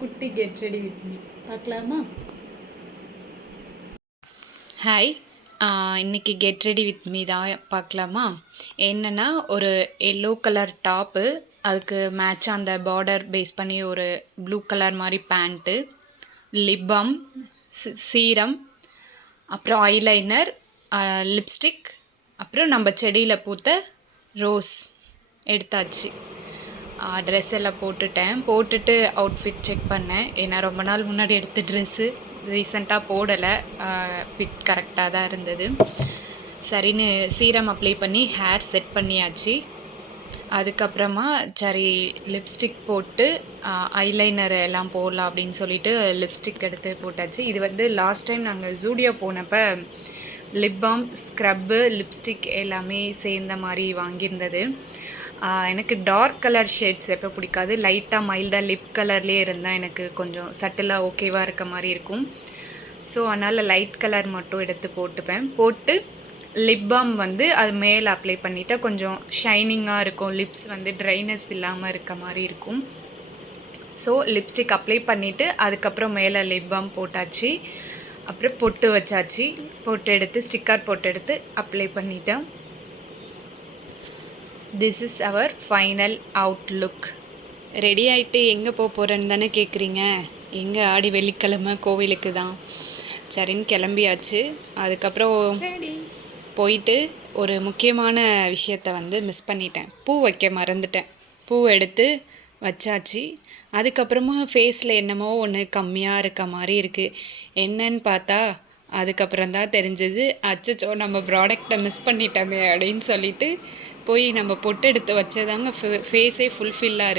குட்டி get ready with me பார்க்கலாமா? Hi, இன்னைக்கு கெட் ரெடி வித் மீ தான் பார்க்கலாமா? என்னென்னா, ஒரு எல்லோ கலர் டாப்பு, அதுக்கு மேட்சாக அந்த பார்டர் பேஸ் பண்ணி ஒரு ப்ளூ கலர் மாதிரி பேண்ட்டு, லிப் பாம், சீரம், அப்புறம் ஐலைனர், லிப்ஸ்டிக், அப்புறம் நம்ம செடியில் பூத்த ரோஸ் எடுத்தாச்சு. ட்ரெஸ் எல்லாம் போட்டுட்டு அவுட்ஃபிட் செக் பண்ணேன். ஏன்னா ரொம்ப நாள் முன்னாடி எடுத்த ட்ரெஸ்ஸு ரீசெண்டாக போடலை, ஃபிட் கரெக்டாக தான் இருந்தது. சரின்னு சீரம் அப்ளை பண்ணி ஹேர் செட் பண்ணியாச்சு. அதுக்கப்புறமா சரி லிப்ஸ்டிக் போட்டு ஐலைனர் எல்லாம் போடலாம் அப்படின்னு சொல்லிட்டு லிப்ஸ்டிக் எடுத்து போட்டாச்சு. இது வந்து லாஸ்ட் டைம் நாங்கள் ஜூடியோ போனப்போ லிப் பாம், ஸ்க்ரப்பு, லிப்ஸ்டிக் எல்லாமே சேர்ந்த மாதிரி வாங்கியிருந்தது. எனக்கு டார்க் கலர் ஷேட்ஸ் எப்போ பிடிக்காது. லைட்டாக மைல்டாக லிப் கலர்லேயே இருந்தால் எனக்கு கொஞ்சம் சட்டிலாக ஓகேவாக இருக்க மாதிரி இருக்கும். ஸோ அதனால் லைட் கலர் மட்டும் எடுத்து போட்டு லிப் பாம் வந்து அது மேலே அப்ளை பண்ணிவிட்டா கொஞ்சம் ஷைனிங்காக இருக்கும். லிப்ஸ் வந்து ட்ரைனஸ் இல்லாமல் இருக்க மாதிரி இருக்கும். ஸோ லிப்ஸ்டிக் அப்ளை பண்ணிவிட்டு அதுக்கப்புறம் மேலே லிப் பாம் போட்டாச்சு. அப்புறம் பொட்டு வச்சாச்சு. ஸ்டிக்கர் பொட்டு எடுத்து அப்ளை பண்ணிட்டேன். This is our final outlook. Ready ஆகிட்டு எங்கே போகிறேன்னு தானே கேட்குறீங்க? எங்கே ஆடி வெள்ளிக்கிழமை கோவிலுக்கு தான். சரின்னு கிளம்பியாச்சு. அதுக்கப்புறம் போயிட்டு ஒரு முக்கியமான விஷயத்தை வந்து மிஸ் பண்ணிட்டேன். பூ வைக்க மறந்துட்டேன். பூ எடுத்து வச்சாச்சு. அதுக்கப்புறமா ஃபேஸில் என்னமோ ஒன்று கம்மியாக இருக்க மாதிரி இருக்குது. என்னன்னு பார்த்தா அதுக்கப்புறம் தான் தெரிஞ்சது, அச்சச்சோ நம்ம ப்ராடக்டை மிஸ் பண்ணிட்டோமே அப்படின்னு சொல்லிட்டு போய் நம்ம பொட்டு எடுத்து வச்சதாங்க ஃபேஸே ஃபுல்ஃபில்லாக இருக்குது.